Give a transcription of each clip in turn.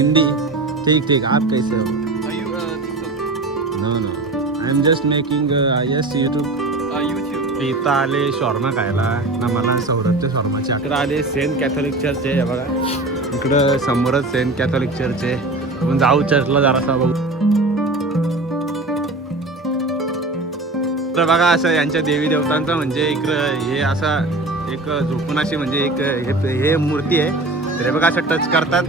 हिंदी ठीक ठीक आप कैसे हो? No no I am just making yes YouTube. इथं आले शॉर्मा खायला ना मला सौरभच्या शॉर्माची इकडं आले सेंट कॅथोलिक चर्च आहे बघा. इकडं समोरच सेंट कॅथोलिक चर्च आहे. आपण जाऊ चर्चला जरासा बघू. तर बघा असं यांच्या देवी देवतांचं म्हणजे इकडं हे असा एक झोपून अशी म्हणजे एक हे मूर्ती आहे. तर बघा असं टच करतात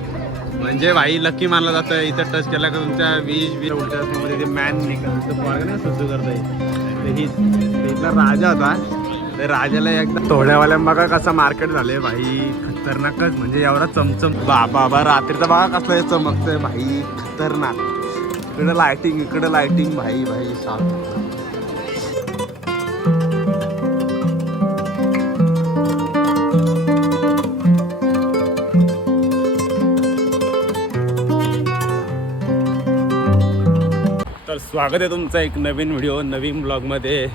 म्हणजे भाई लकी मानलं जातं. इथं टच केला का तुमच्या वीज उलट्या ते मॅन निघतं शुद्ध करता येईल. इथला राजा होता. तर राजाला एकदा थोड्यावाल्या बघा कसं मार्केट झालंय भाई खतरनाकच म्हणजे एवढा चमचम बाबा रात्रीचा बघा कसलं चमकतंय भाई खतरनाक. इकडं लाइटिंग भाई साफ. तर स्वागत आहे तुमचं एक नवीन व्हिडिओ नवीन ब्लॉगमध्ये.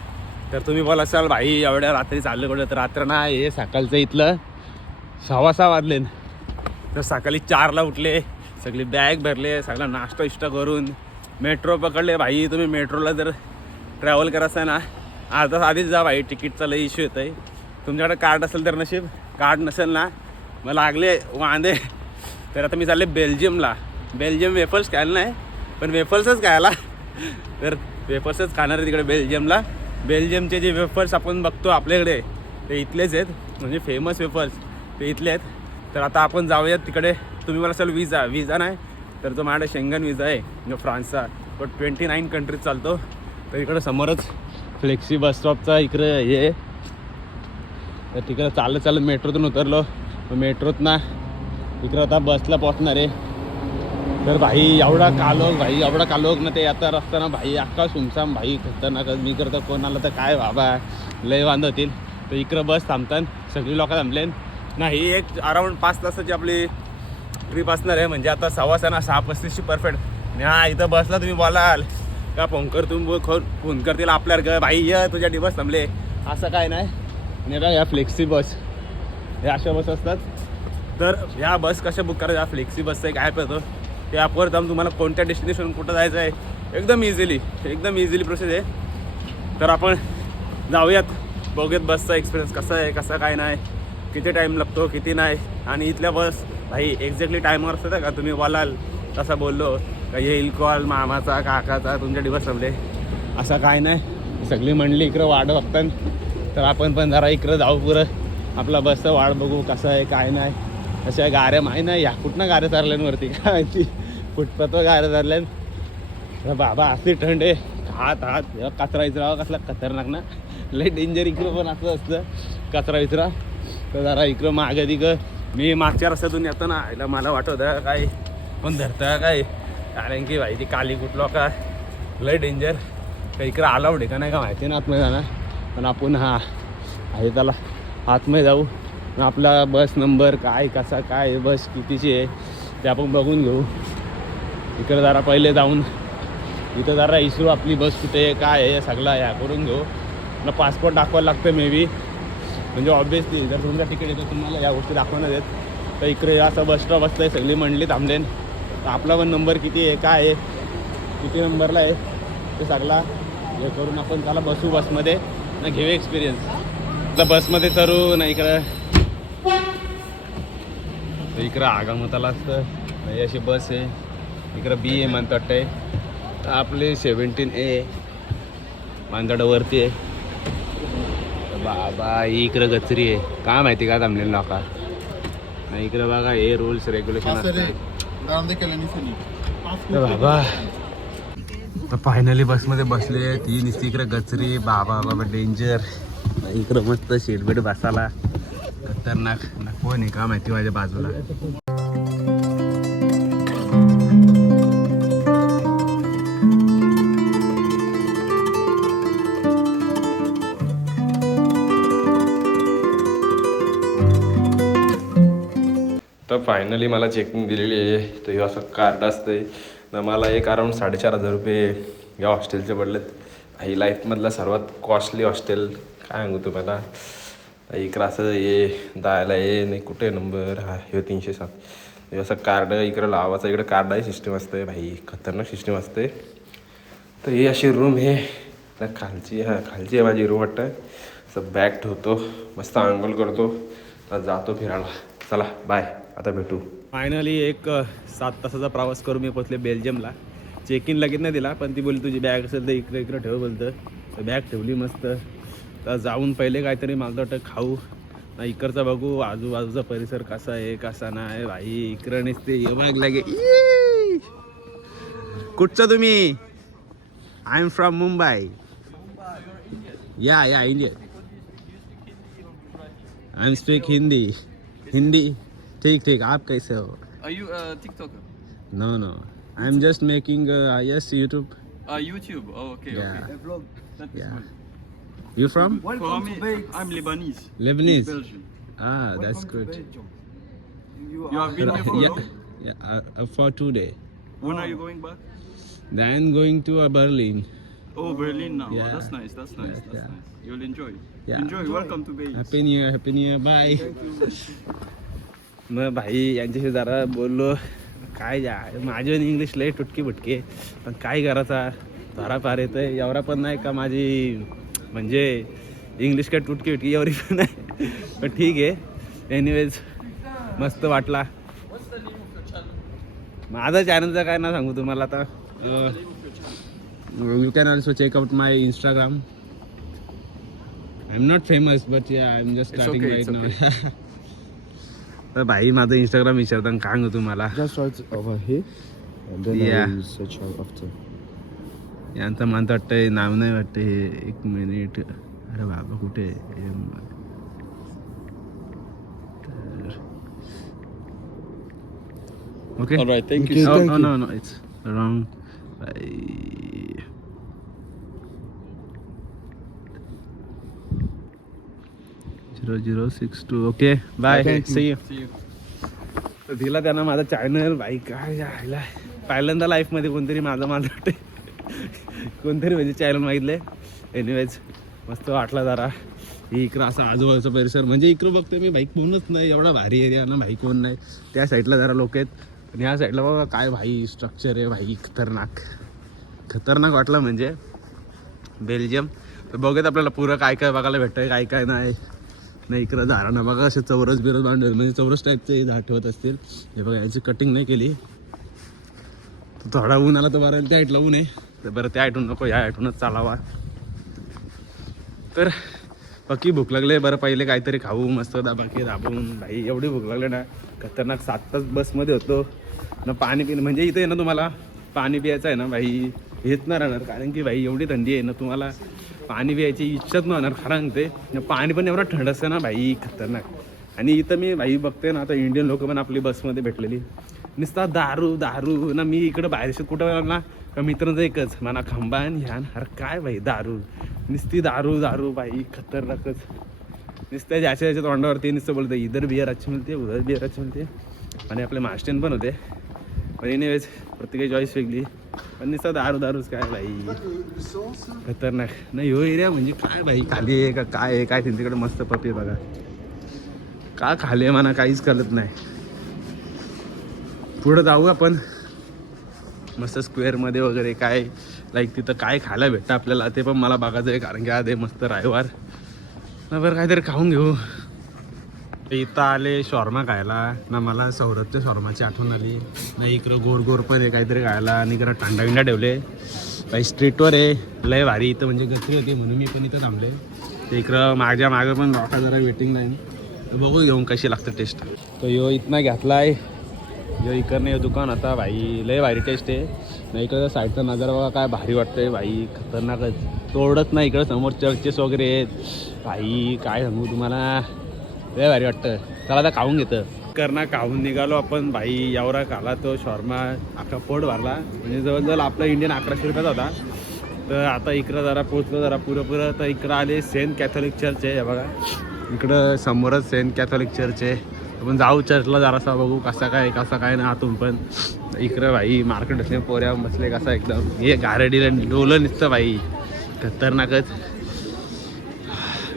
तर तुम्ही बोला असाल भाई एवढ्या रात्री चाललं कुठं. तर रात्र ना हे सकाळचं इथलं 6:15 वाजले. तर सकाळी 4ला उठले सगळी बॅग भरले सगळा नाश्ता इष्टा करून मेट्रो पकडले. भाई तुम्ही मेट्रोला जर ट्रॅव्हल करायचं आहे ना अर्धा तास आधीच जा भाई. तिकीटचा लई इश्यू येतं आहे. तुमच्याकडे कार्ड असेल तर नशीब कार्ड नसेल ना मग लागले वांदे. तर आता मी चालले बेल्जियमला. बेल्जियम वेफल्स खायला नाही पण वेफल्सच खायला. तर वेफर्सच खाणार आहे तिकडे बेल्जियमला. बेल्जियमचे जे वेफर्स आपण बघतो आपल्याकडे ते इथलेच आहेत म्हणजे फेमस वेफर्स ते इथले आहेत. तर आता आपण जाऊयात तिकडे. तुम्ही मला असेल विजा नाही तर तो माझ्याकडे शेंगन विजा आहे जो फ्रान्सचा तो 29 कंट्रीज चालतो. तर इकडं समोरच फ्लेक्सी बस स्टॉपचा इकडं हे. तर तिकडं चालत मेट्रोतून उतरलो. मेट्रोत ना इकडं आता बसला पोचणार आहे. तर भाई एवढा कालोख ना ते आता रस्ता भाई अख्खा सुमसाम भाई खतरनाक. मी करता कोण आला तर काय बाबा लय वांद होतील. तर इकडं बस थांबतात सगळी लोक थांबले ना. ही एक अराऊंड 5 तासाची आपली ट्रिप असणार आहे म्हणजे आता 6:35 परफेक्ट. हा इथं बसला तुम्ही बोलाल का फोन करतील आपल्याला भाई ये तुझ्या बस थांबले असं काय नाही बघा. या फ्लेक्सी बस हे अशा बस असतात. तर ह्या बस कशा बुक करायच्या फ्लेक्सी बसचा एक ॲप येतो त्या ॲपवर जाऊन तुम्हाला कोणत्या डेस्टिनेशन कुठं जायचं आहे एकदम इझिली प्रोसेस आहे. तर आपण जाऊयात बघूयात बसचा एक्सपिरियन्स कसा आहे कसा काय नाही किती टाईम लागतो किती नाही. आणि इथल्या बस भाई एक्झॅक्टली टाईमवर असतं का तुम्ही बोलाल तसं बोललो का येईल कॉल मामाचा काकाचा तुमच्या दिवस संपले असं काय नाही. सगळी मंडळी इकडं वाट बघतात. तर आपण पण जरा इकडं जाऊ पुरं आपला बसचं वाट बघू कसं आहे काय नाही. अशा गाऱ्या माही नाही या कुठनं गाऱ्या चालल्यांवरती काय माहिती कुठपत गाऱ्या चालल्यान बाबा असली थंड आहे. हात कचरा विचरा कसला खतरनाक ना लय डेंजर. इकडं पण असं असतं कचरा विचरा. तर जरा इकडं मागं तिकडं मी मागच्या रस्त्यातून येतो ना याला मला वाटतं काय पण धरतं काय कारण की भाई ती काली कुठलो का लय डेंजर. का इकडं अलाउड आहे का नाही का माहिती ना आतमध्ये जाणार. पण आपण हा आहे त्याला आतमध्ये जाऊ आपला बस नंबर काय कसा काय बस कितीची आहे ते आपण बघून घेऊ. इकडं जरा पहिले जाऊन इथं जरा इस्रो आपली बस कुठे आहे काय आहे सगळा या करून घेऊ. मला पासपोर्ट दाखवायला लागतं मे बी म्हणजे ऑब्वियसली जर तुमचा तिकीट येतो तुम्हाला या गोष्टी दाखवण्यात येत. तर इकडे असं बस स्टॉप असतं आहे सगळी मंडळी थांबलेन. तर आपला पण नंबर किती आहे काय आहे किती नंबरला आहे ते सगळा हे करून आपण त्याला बसू बसमध्ये ना घेऊ एक्सपिरियन्स. आता बसमध्ये चरू ना इकडं आगामताला असतं म्हणजे अशी बस आहे. इकडं बी आहे म्हणतात आहे आपले 17A मांजडावरती आहे. बाबा इकडं गचरी आहे काय माहिती का थांबलेलं लोका. इकडं बघा हे रूल्स रेग्युलेशन असतात बाबा. तर फायनली बसमध्ये बसले ती नुसती इकडं गचरी बाबा डेंजर. इकडं मस्त सीट बेट बसायला खतरनाक ना कोण आहे का माहिती माझ्या बाजूला. तर फायनली मला चेकिंग दिलेली आहे. तर हे असं कार्ड असतं ना मला एक अराऊंड 4,500 रुपये या हॉस्टेलचे पडलेत. ही लाईफमधला सर्वात कॉस्टली हॉस्टेल काय सांगू तुम्हाला. इकडं असं ये जायला ये नाही कुठे नंबर हा हे 307 हे असं कार्ड इकडं लावायचं इकडं कार्ड आहे सिस्टम असते भाई खतरनाक सिस्टम असते. तर ही अशी रूम आहे ना खालची खालची आहे माझी रूम वाटतं. असं बॅग ठेवतो मस्त आंघोळ करतो तर जातो फिरायला. चला बाय आता भेटू. फायनली एक 7 तासाचा प्रवास करून मी पोचले बेल्जियमला. चेक इन लगेच नाही दिला पण ती बोलली तुझी बॅग असेल तर इकडे इकडे ठेव बोलतं. तर बॅग ठेवली मस्त. तर जाऊन पहिले काहीतरी मला वाटतं खाऊ ना इकडचा बघू आजूबाजूचा परिसर कसा आहे कसा नाही भाई. इकडं नसते बघ लागे. कुठचं तुम्ही? I am from Mumbai. Yeah India. I am speak Hindi. ठीक आप कैसे हो? Are you a TikToker? No. I'm just making yes YouTube. YouTube. Oh, okay, Yeah. okay. Vlog. That's Yeah. good. You from? For Welcome me, to Belgium. I'm Lebanese. Lebanese. Belgian. Ah, that's Welcome to good. Belgium. You have been here for Yeah, long? for 2 days. When are you going back? Then going to Berlin. Oh, Berlin now. Yeah. Oh, that's nice. That's nice. That's Yeah. nice. You'll enjoy. Yeah. Enjoy. Welcome to Belgium. Happy New Year. Bye. मग भाई यांच्याशी जरा बोललो काय माझी English लय तुटकी बुटकी पण काय करायचा धरा पार येतं एवढा पण नाही का माझी म्हणजे इंग्लिश काय तुटकी बुटकी एवढी पण नाही पण ठीक आहे. एनिवेज मस्त वाटला. माझा चॅनलचं काय ना सांगू तुम्हाला आता. You can also check out my Instagram. I am not famous but yeah I am just starting right now. तर भाई माझं इंस्टाग्राम विचारताना काय सांगू तुम्हाला. Just write over here and then Yeah. I will search out after. यांचं म्हणतं वाटतं नाव नाही वाटतं हे. एक मिनिट. अरे बाबा कुठे okay. All right. Thank Okay, you. thank you. No, it's wrong. 0062. Okay bye. Thank you. See you. See you. तर दिला त्यांना माझा चॅनल भाई काय राहिला पहिल्यांदा लाईफमध्ये कोणतरी माझं वाटते कोणतरी म्हणजे चॅनल मागितले. एनिवेज मस्त वाटला जरा. इकडं असं आजूबाजूचा परिसर म्हणजे इकडं बघतो मी भाई कोणच नाही एवढा भारी एरिया ना भाई कोण नाही. त्या साईडला जरा लोक आहेत पण ह्या साईडला बघा काय भाई स्ट्रक्चर आहे भाई खतरनाक वाटलं म्हणजे बेल्जियम. तर बघत आपल्याला पुरं काय काय बघायला भेटतं काय काय नाही. इकडं झाडं ना बघा असे चौरस बांधले म्हणजे चौरस टाईपचे हे झाड ठेवत असतील. हे बघा यांची कटिंग नाही केली. तर थोडा ऊन आला तर बरं त्या हाईटला ऊन आहे तर बरं त्या हाईटून नको या हाईटूनच चालावा. तर बाकी भूक लागले बरं पहिले काहीतरी खाऊ मस्त बाकी दाबून भाई एवढी भूक लागली ना खतरनाक. 7 तास बसमध्ये होतो ना पाणी पिणं म्हणजे इथे आहे ना तुम्हाला पाणी पियायचं आहे ना भाई हेच नाही राहणार कारण की भाई एवढी थंडी आहे ना तुम्हाला पाणी पियायची इच्छाच नाही होणार. खरं ते पाणी पण एवढं थंड असतं ना भाई खतरनाक. आणि इथं मी भाई बघते ना आता इंडियन लोक पण आपली बसमध्ये भेटलेली नुसता दारू ना. मी इकडं बाहेर कुठं ना का मित्रांचं एकच म्हणा खंबान ह्यान अरे काय भाई दारू नुसती दारू भाई खतरनाकच. नुसत्या ज्याच्या तोंडावरती नुसतं बोलतं इधर बियर अच्छी मिळते उधर बियर अच्छी मिळते. आणि आपले मास्टन पण होते पण एनिवेज प्रत्येकाची चॉईस वेगळी पण नुसतं दारूच काय भाई खतरनाक. नाही ह्यो एरिया म्हणजे काय भाई खाली आहे का काय आहे काय त्यांच्याकडे मस्त पपी बघा का खाली आहे म्हणा काहीच कळत नाही. पुढं जाऊ आपण मस्त स्क्वेअरमध्ये वगैरे काय लाईक तिथं काय खायला भेटतं आपल्याला ते पण मला बघायचं आहे कारण की आज आहे मस्त रविवार ना. बरं काहीतरी खाऊन घेऊ. इथं आले शॉर्मा खायला ना मला सौरभच्या शॉर्माची आठवण आली ना. इकडं गोर पण आहे काहीतरी खायला आणि इकडं टांडा ठेवले काही स्ट्रीटवर आहे लय भारी. इथं म्हणजे गत्री होती म्हणून मी पण इथं थांबले. ते इकडं माझ्या मागं पण रॉका जरा वेटिंग लाईन तर बघू घेऊन कशी लागतं टेस्ट. तर यो इथनं घेतला आहे यो इकडनं हे दुकान आता भाई लय भारी टेस्ट आहे ना. इकडं साईडचा नजारा बघा काय भारी वाटतंय भाई खतरनाकच. तोडत नाही इकडं समोर चर्चेस वगैरे आहेत भाई काय सांगू तुम्हाला लय भारी वाटतं. चला आता खाऊन घेतं करणा खाऊन निघालो आपण भाई. एवढा खाला तो शॉर्मा अख्खा पोट भरला म्हणजे जवळजवळ आपला इंडियन 1100 रुपयाचा होता. तर आता इकडं जरा पोचलो जरा पुरं तर इकडं आले सेंट कॅथोलिक चर्च आहे बघा. इकडं समोरच सेंट कॅथोलिक चर्च आहे. आपण जाऊ चर्चला जरासा बघू कसा काय ना आतून पण. इकडं भाई मार्केट असले पोऱ्या बसले कसा एकदम हे गारडीला डोलं निसतं भाई खतरनाकच.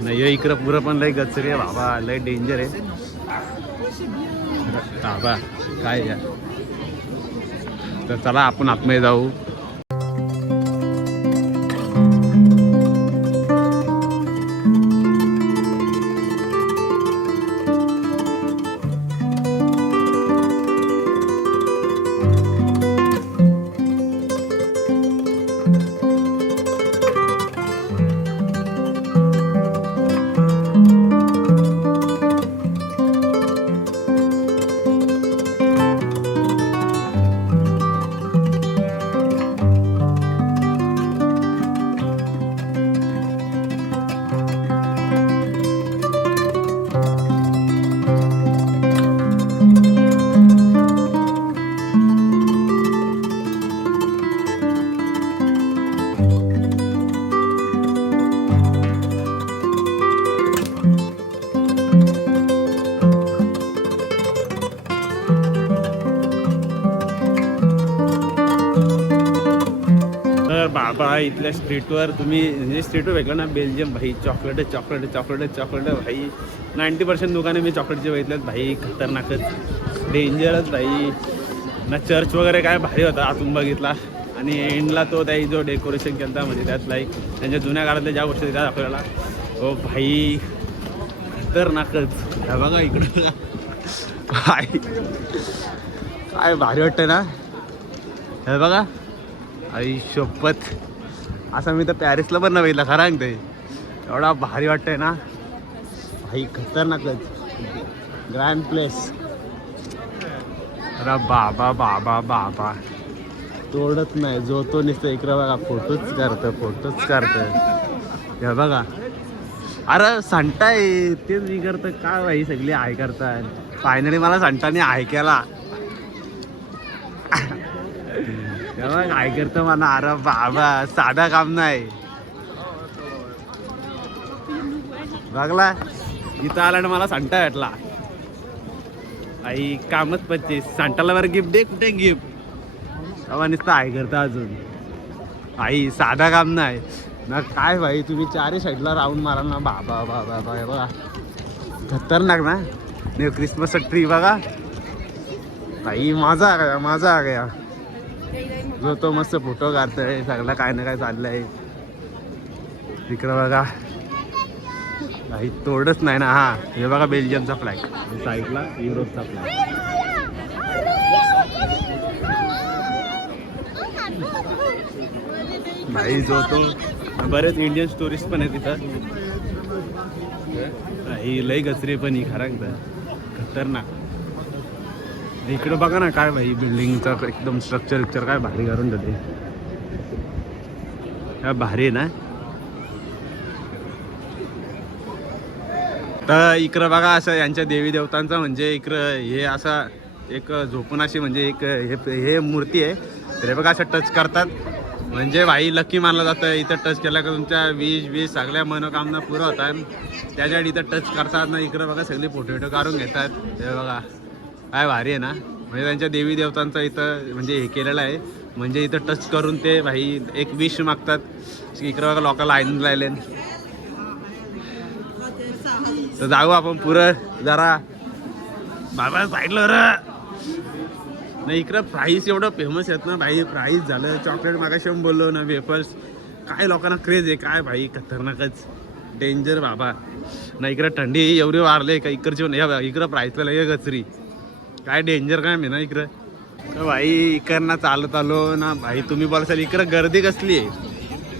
नाही हे इकडं पुरं पण लय गचरी आहे बाबा, लय डेंजर आहे बाबा काय या. तर चला आपण आतमध्ये जाऊ. बाबा इथल्या स्ट्रीटवर तुम्ही म्हणजे स्ट्रीटवर भेटलं ना बेल्जियम भाई, चॉकलेट चॉकलेट चॉकलेट चॉकलेट भाई. 90% दुकाने मी चॉकलेटचे बघितल्यात भाई, खतरनाकच डेंजरच भाई ना. चर्च वगैरे काय भारी होता आतून बघितला. आणि एंडला तो त्याही जो डेकोरेशन केला म्हणजे त्यात लाईक त्यांच्या जुन्या काळातल्या ज्या गोष्टी देतात आपल्याला, हो भाई खतरनाकच. हे बघा इकडं भाई काय भारी वाटतं ना. हे बघा आई शपथ, असं मी तर पॅरिसला पण न बघितलं खरं ते. एवढा भारी वाटतंय ना भाई, खतरनाकच ग्रँड प्लेस. अरे बाबा बाबा बाबा तोडत नाही जो तो नुसतं इकडं बघा फोटोच करतं. हे बघा अरे सांटा आहे तेच मी करतं काय भाई, सगळी आहे करतात. फायनली मला सांटाने आहे केला. तेव्हा काय करतं मला. अरे बाबा साधा काम नाही बघला. इथं आला ना मला सांटा भेटला. आई कामच 25 सांटाला बरं गिफ्ट दे, कुठे गिफ्ट. तेव्हा नुसतं आहे करतं अजून. आई साधा काम नाही ना काय भाई. तुम्ही चारही साईडला राऊंड मारा ना बाबा बाबा बाबा. हे बघा खतरनाक ना. नाही क्रिसमसचा ट्री बघा भाई, माझा आ गया जो तो मस्त फोटो काढतोय. सगळं काय ना काय चाललंय तिकडं बघा काही तोडच नाही ना. हा हे बघा बेल्जियमचा फ्लॅग, साईडला युरोपचा फ्लॅग. भाई जो तो बरेच इंडियन टुरिस्ट पण आहे तिथं. ही लई गचरी पण ही खरं खतरनाक. इकडं बघा ना काय भाई बिल्डिंगचा एकदम स्ट्रक्चर काय भारी करून देते. काय भारी आहे ना. तर इकडं बघा असं यांच्या देवी देवतांचं म्हणजे इकडं हे असं एक झोपून अशी म्हणजे एक हे मूर्ती आहे. तर बघा असं टच करतात म्हणजे भाई लकी मानलं जातं. इथं टच केलं का तुमच्या 20 सगळ्या मनोकामना पुरं होतात. त्याच्यासाठी इथं टच करतात ना. इकडं बघा सगळे फोटो काढून घेतात. हे बघा काय भारी आहे ना. म्हणजे त्यांच्या देवी देवतांचं इथं म्हणजे हे केलेलं आहे. म्हणजे इथं टच करून ते भाई एक विश मागतात. इकडं बघा लोक लाईन लायले. तर जाऊ आपण पुरं जरा बाबा साईडला नाही. इकडं प्राईस एवढं फेमस आहेत ना भाई. प्राईस झालं चॉकलेट मागाशी बोललो ना, वेफर्स काय लोकांना क्रेज आहे काय भाई, खतरनाकच डेंजर बाबा. नाही इकडं थंडी एवढी वाढले का इकडची इकडं प्राईसला लय गचरी काय डेंजर काय मी ना इकडं. तर भाई इकडनं चालत आलो ना भाई. तुम्ही बोलाल इकडं गर्दी कसली आहे.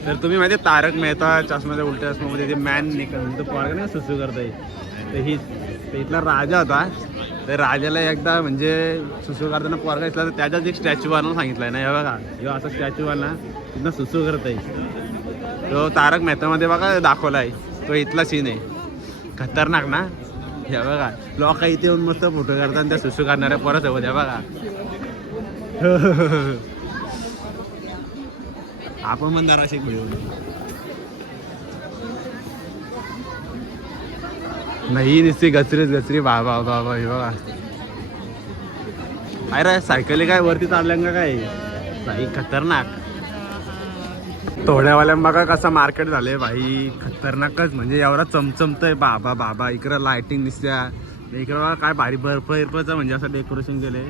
तर तुम्ही माहिती आहे तारक मेहता चष्माच्या उलट्या चष्मामध्ये ते मॅन निकल पोरगा नाही सुसू करताय. तर इथला राजा होता. तर राजाला एकदा म्हणजे सुसू करताना पोरगा दिसला तर त्याच्याच एक स्टॅच्यू बनवून सांगितलाय ना. हे बघा ह्यो असा स्टॅच्यू बनला तिथनं सुसू करताय. तो तारक मेहतामध्ये बघा दाखवला आहे. तो इथला सीन आहे खतरनाक ना. हे बघा लोक इथे येऊन मस्त फोटो काढतात त्या सुसू करणाऱ्या परत सोबत. हे बघा आपण पण जरा शिक मिळवून नाही नुसती गचरी बाबा बाबा. हे बघा अरे सायकली काय वरती चालल्या का काय भाई खतरनाक. थोड्यावाल्यां बघा कसं मार्केट झालंय भाई खतरनाकच. म्हणजे एवढा चमचमतोय बाबा बाबा. इकडं लाइटिंग दिसत्या, इकडं बघा काय भारी बर्फचं म्हणजे असं डेकोरेशन केलंय.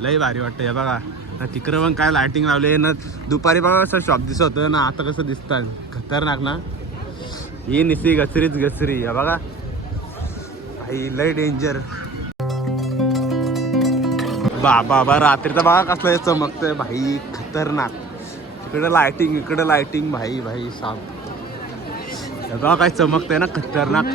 लई भारी वाटतं हे बघा. तिकडं पण काय लाइटिंग लावले ना. दुपारी बघा असं शॉप दिसत होतं ना, आता कसं दिसतं खतरनाक ना. ही निसी घसरीच घसरी हे बघा भाई, लई डेंजर. बाबा रात्रीचा बघा कसलं चमकतंय भाई खतरनाक. इकडं लाइटिंग भाई भाई साप. बघा काय चमकतंय ना खतरनाक.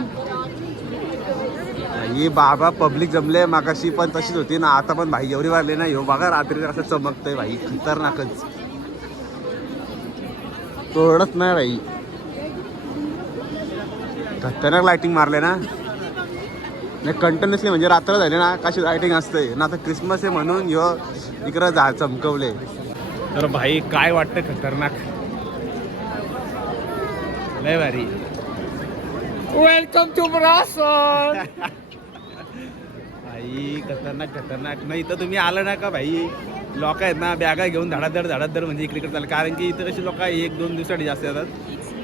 ही बाबा पब्लिक जमले मागाशी पण तशीच होती ना, आता पण भाई एवढी वाढली ना. ह्यो बघा रात्री कसं चमकतंय भाई खतरनाकच. तोडत नाही भाई, खतरनाक लाइटिंग मारले ना. नाही कंटिन्युअसली म्हणजे रात्र झाली ना कशी लाइटिंग असते ना. आता क्रिसमस आहे म्हणून ह्यो इकडं चमकवले. तर भाई काय वाटतं खतरनाक, लय भारी. वेलकम टू ब्रासोन. भाई खतरनाक नाही. इथं तुम्ही आलं ना का भाई, लोक आहेत ना बॅगा घेऊन धडाधड म्हणजे इकडे चाललं. कारण की इथं कशी लोक 1-2 दिवसासाठी जास्त येतात.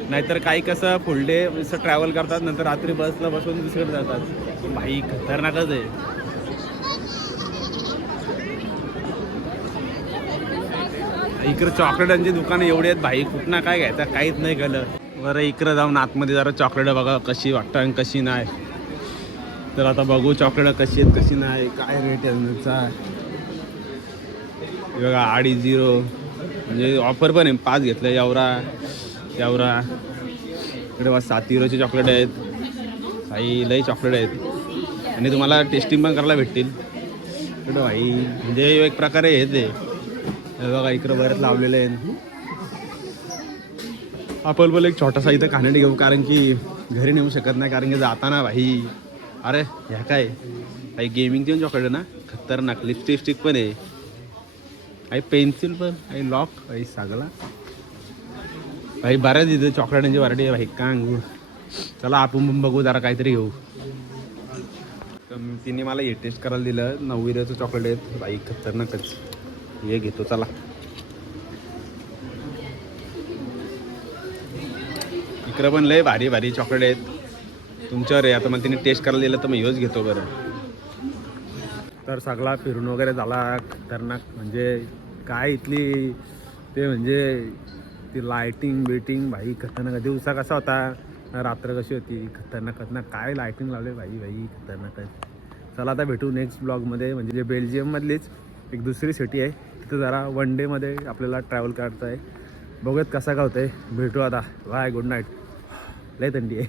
नाहीतर काही कसं फुल डे असं ट्रॅव्हल करतात, नंतर रात्री बसला बसून दुसरीकडे जातात. भाई खतरनाकच आहे. इकडं चॉकलेटांची दुकानं एवढी आहेत भाई, कुठं काय घ्यायचं काहीच नाही केलं. बरं इकडं जाऊन आतमध्ये जरा चॉकलेट बघा कशी वाटतं आणि कशी नाही. तर आता बघू चॉकलेट कशी आहेत कशी नाही, काय रेट आहे त्याचा. बघा 2.50 म्हणजे ऑफर पण आहे. 5 घेतलं एवढा. इकडे बघा 7 युरोचे चॉकलेट आहेत भाई, लई चॉकलेट आहेत. आणि तुम्हाला टेस्टिंग पण करायला भेटतील इकडं भाई. म्हणजे एक प्रकारे हेच आहे. बघा इकडं बरेच लावलेले आहेत. आपण बोल एक छोटासा इथं खाण्यात घेऊ, कारण की घरी नेऊ शकत नाही. कारण की जाताना भाई, अरे ह्या काय भाई गेमिंगची पण चॉकलेट ना खतरनाक. लिपस्टिक पण आहे, काही पेन्सिल पण, काही लॉक, काही सागला भाई. बऱ्याच इथे चॉकलेटांची व्हरायटी आहे भाई. कांग चला आपण पण बघू जरा काहीतरी घेऊ. तिने मला हे टेस्ट करायला दिलं. 9 युरोचं चॉकलेट आहेत भाई खतरनाकच. हे घेतो चला. इकडं पण लय भारी चॉकलेट आहेत. तुमच्यावर आहे आता. मग तिने टेस्ट करायला दिलं तर मग ह्योच घेतो बरं. तर सगळा फिरून वगैरे झाला खतरनाक. म्हणजे काय इथली ते म्हणजे ती लाइटिंग भाई खतरनाक. दिवसा कसा होता, रात्र कशी होती खतरनाक. काय लाइटिंग लावले भाई खतरनाक. चला आता भेटू नेक्स्ट ब्लॉगमध्ये. म्हणजे जे बेल्जियममधलीच एक दुसरी सिटी आहे, तिथं जरा 1 डेमध्ये आपल्याला ट्रॅव्हल करता आहे. बघूयात कसा का होतं आहे. भेटू आता. Bye, good night. लय थंडी आहे.